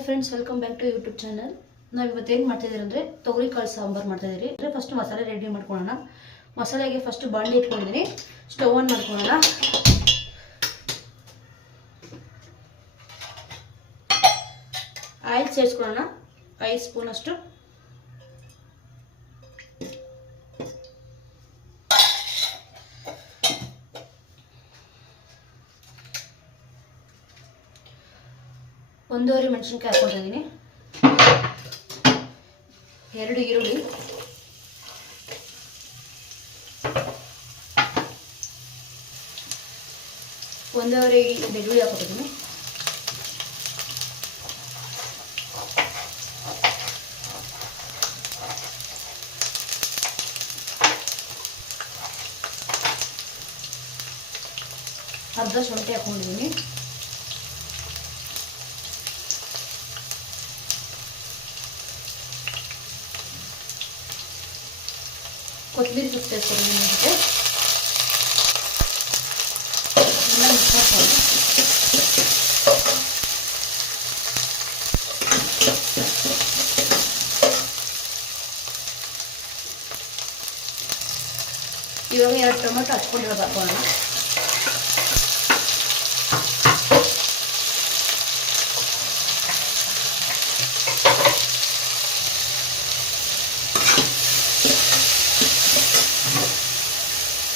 Hi friends, welcome back to YouTube channel. ನಾವು ಇವತ್ತು ಏನು ಮಾಡ್ತಿದ್ದೀರಿ ಅಂದರೆ ತೊಗರಿಕಾಳು ಸಾಂಬಾರು ಮಾಡ್ತಾಯಿದ್ದೀರಿ. ಅಂದರೆ ಫಸ್ಟ್ ಮಸಾಲೆ ರೆಡಿ ಮಾಡ್ಕೊಳ್ಳೋಣ. ಮಸಾಲೆಗೆ ಫಸ್ಟ್ ಬಾಣಲಿ ಇಟ್ಕೊಂಡಿದ್ದೀನಿ. ಸ್ಟವ್ ಆನ್ ಮಾಡ್ಕೊಳ್ಳೋಣ. ಆಯಿಲ್ ಸೇರಿಸ್ಕೊಳ್ಳೋಣ. 5 ಸ್ಪೂನ್ ಅಷ್ಟು. ಒಂದೂವರೆ ಮೆಣಸಿನ್ಕಾಯಿ ಹಾಕ್ಕೊಂಡಿದ್ದೀನಿ. 2 ಈರುಳ್ಳಿ, 1.5 ಬೆಳ್ಳುಳ್ಳಿ ಹಾಕ್ಕೊಂಡಿದ್ದೀನಿ. ಅರ್ಧ ಶುಂಠಿ ಹಾಕ್ಕೊಂಡಿದ್ದೀನಿ. ಕೊತ್ತಂಬರಿ ಸೊಪ್ಪು ಸೇರಿಸ್ಕೊಂಡಿದ್ದೀನಿ. ಜೊತೆ ಎಲ್ಲ ಮಿಕ್ಸ್ ಮಾಡ್ಕೊಳ್ಳಿ. ಇವಾಗ 2 ಟೊಮೆಟೊ ಹಚ್ಕೊಂಡಿರೋದು ಹಾಕೋಣ.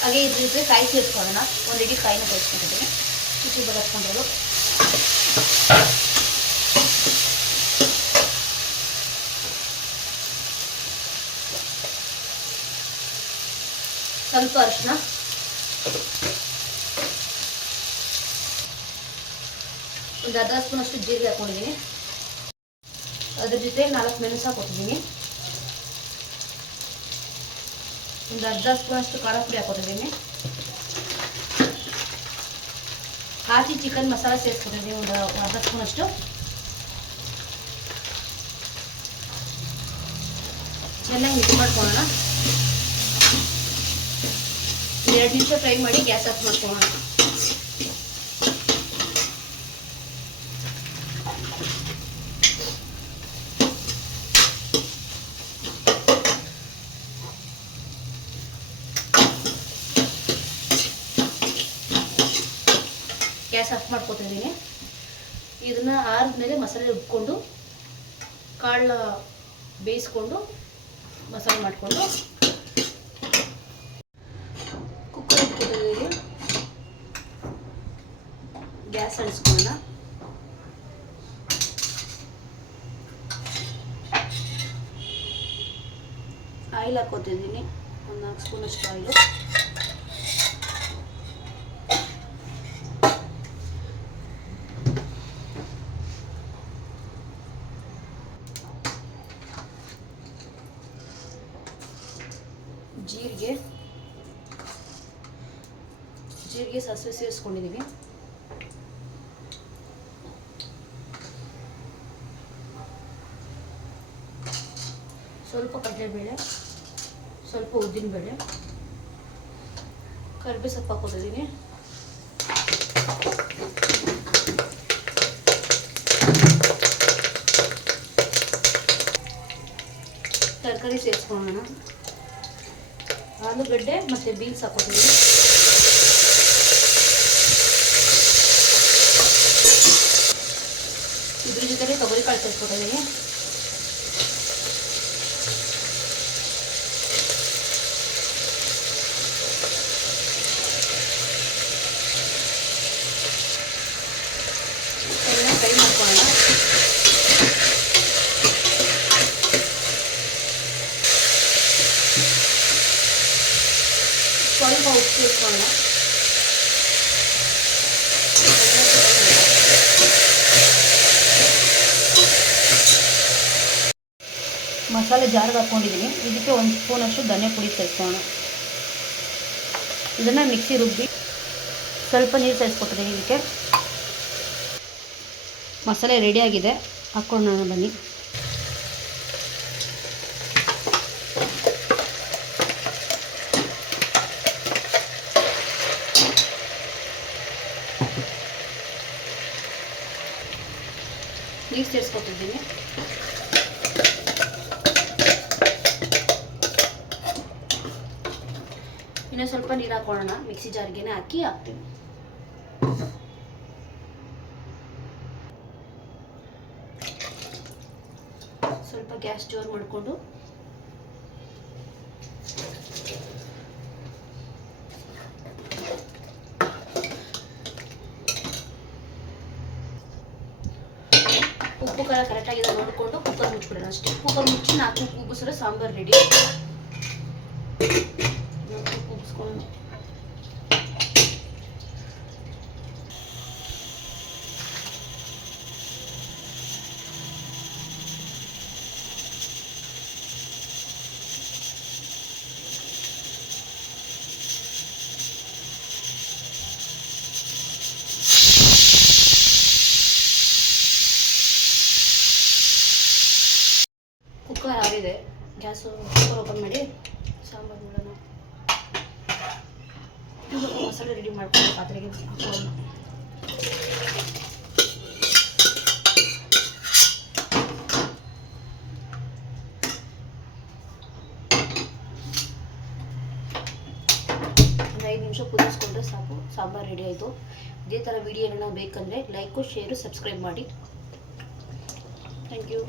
ಹಾಗೆ ಇದ್ರ ಜೊತೆ ಕಾಯಿ ಸೇರಿಸ್ಕೊಳ್ಳೋಣ. 1 ಇಡೀ ಕಾಯಿನ ಬೇಯಿಸ್ಕೊಂಡಿದ್ದೀನಿ. ಬಿಸಿ ಬರಸ್ಕೊಂಡ್ರು ಸ್ವಲ್ಪ ಅರಿಶಿನ, ಒಂದು ಅರ್ಧ ಸ್ಪೂನ್ ಅಷ್ಟು ಜೀರಿಗೆ ಹಾಕೊಂಡಿದ್ದೀನಿ. ಅದ್ರ ಜೊತೆ 4 ಮೆಣಸು ಹಾಕೊತಿದ್ದೀನಿ. ಒಂದು ಅರ್ಧ ಸ್ಪೂನ್ ಅಷ್ಟು ಖಾರ ಪುಡಿ ಹಾಕೊತಿದ್ದೀನಿ. ಹಾಕಿ ಚಿಕನ್ ಮಸಾಲ ಸೇರಿಸ್ಕೊತಿದ್ದೀನಿ. ಒಂದು ಅರ್ಧ ಸ್ಪೂನ್ ಅಷ್ಟು. ಚೆನ್ನಾಗಿ ಮಿಕ್ಸ್ ಮಾಡ್ಕೊಳ್ಳೋಣ. 2 ನಿಮಿಷ ಫ್ರೈ ಮಾಡಿ ಗ್ಯಾಸ್ ಆಫ್ ಮಾಡ್ಕೊಳ್ಳೋಣ. ಗ್ಯಾಸ್ ಆಫ್ ಮಾಡ್ಕೊತಿದ್ದೀನಿ. ಇದನ್ನ ಆರಿದ್ಮೇಲೆ ಮಸಾಲೆ ರುಬ್ಕೊಂಡು ಕಾಳನ್ನ ಬೇಯಿಸ್ಕೊಂಡು ಮಸಾಲೆ ಮಾಡಿಕೊಂಡು ಕುಕ್ಕರ್ ಇಟ್ಕೊತಿದ್ದೀನಿ. ಗ್ಯಾಸ್ ಅಳಿಸ್ಕೊಳ್ಳೋಣ. ಆಯಿಲ್ ಹಾಕೋತಿದ್ದೀನಿ. ಒಂದು 4 ಸ್ಪೂನ್ ಅಷ್ಟು ಆಯಿಲು. ಜೀರಿಗೆ ಸಾಸಿವೆ ಸೇರಿಸ್ಕೊಂಡಿದ್ದೀವಿ. ಸ್ವಲ್ಪ ಕಡಲೆಬೇಳೆ, ಸ್ವಲ್ಪ ಉದ್ದಿನಬೇಳೆ, ಕರಿಬೇವು ಸೊಪ್ಪು ಹಾಕೋತಿದ್ದೀನಿ. ತರಕಾರಿ ಸೇರಿಸ್ಕೊಳ್ಳೋಣ. ಆಲೂಗಡ್ಡೆ ಮತ್ತು ಬೀನ್ಸ್ ಹಾಕೋತಿದ್ದೀನಿ. ಇದ್ರ ಜೊತೆ ತೊಗರಿಕಾಳು ಸೇರಿಸ್ಕೊತಿದ್ದೀನಿ. ಎಲ್ಲ ಫ್ರೈ ಮಾಡ್ಕೊಳ್ಳೋಣ. ಸ್ವಲ್ಪ ಉಪ್ಪು ಸೇರಿಸ್ಕೊಳ್ಳೋಣ. ಮಸಾಲೆ ಜಾರಿಗೆ ಹಾಕ್ಕೊಂಡಿದ್ದೀನಿ. ಇದಕ್ಕೆ 1 ಸ್ಪೂನ್ ಅಷ್ಟು ಧನಿಯಾ ಪುಡಿ ಸೇರಿಸ್ಕೊಳ್ಳೋಣ. ಇದನ್ನು ಮಿಕ್ಸಿ ರುಬ್ಬಿ ಸ್ವಲ್ಪ ನೀರು ಸೇರಿಸ್ಕೊಟ್ಟಿದ್ದೀನಿ. ಇದಕ್ಕೆ ಮಸಾಲೆ ರೆಡಿಯಾಗಿದೆ. ಹಾಕ್ಕೊಳ್ಳೋಣ ಬನ್ನಿ. ನೀರು ಸೇರಿಸ್ಕೊಳ್ಳೋಣ. ಕುದಿಸ್ಕೊತಿದ್ದೀನಿ. ಇನ್ನೂ ಸ್ವಲ್ಪ ನೀರು ಹಾಕೊಳ್ಳೋಣ. ಮಿಕ್ಸಿ ಜಾರ್ಗೆ ಹಾಕ್ತೀನಿ. ಸ್ವಲ್ಪ ಗ್ಯಾಸ್ ಜೋರು ಮಾಡಿಕೊಂಡು ಉಪ್ಪು ಖಾರ ಕರೆಕ್ಟಾಗಿದೆ ನೋಡಿಕೊಂಡು ಕುಕ್ಕರ್ ಮುಚ್ಚಿಬಿಡೋಣ ಅಷ್ಟೇ. ಕುಕ್ಕರ್ ಮುಚ್ಚಿ 4 ಕೂಗಿಸಿದ್ರೆ ಸಾಂಬಾರು ರೆಡಿ. ಕೂಗಿಸ್ಕೊಂಡು ಕುಕ್ಕರ್ ಆಗಿದೆ. ಗ್ಯಾಸು ಕುಕ್ಕರ್ ಓಪನ್ ಮಾಡಿ ಸಾಂಬಾರು ಮಾಡೋಣ. ಸ್ವಲ್ಪ ಮಸಾಲೆ ರೆಡಿ ಮಾಡ್ಕೊಂಡು ಪಾತ್ರೆಗೆ ಹಾಕೊಳ್ಳೋಣ. ಒಂದು 5 ನಿಮಿಷ ಕುದಿಸ್ಕೊಂಡ್ರೆ ಸಾಕು, ಸಾಂಬಾರು ರೆಡಿ ಆಯಿತು. ಇದೇ ಥರ ವಿಡಿಯೋ ಏನಾದ್ರು ಬೇಕಂದರೆ ಲೈಕು, ಶೇರು, ಸಬ್ಸ್ಕ್ರೈಬ್ ಮಾಡಿ. Thank you.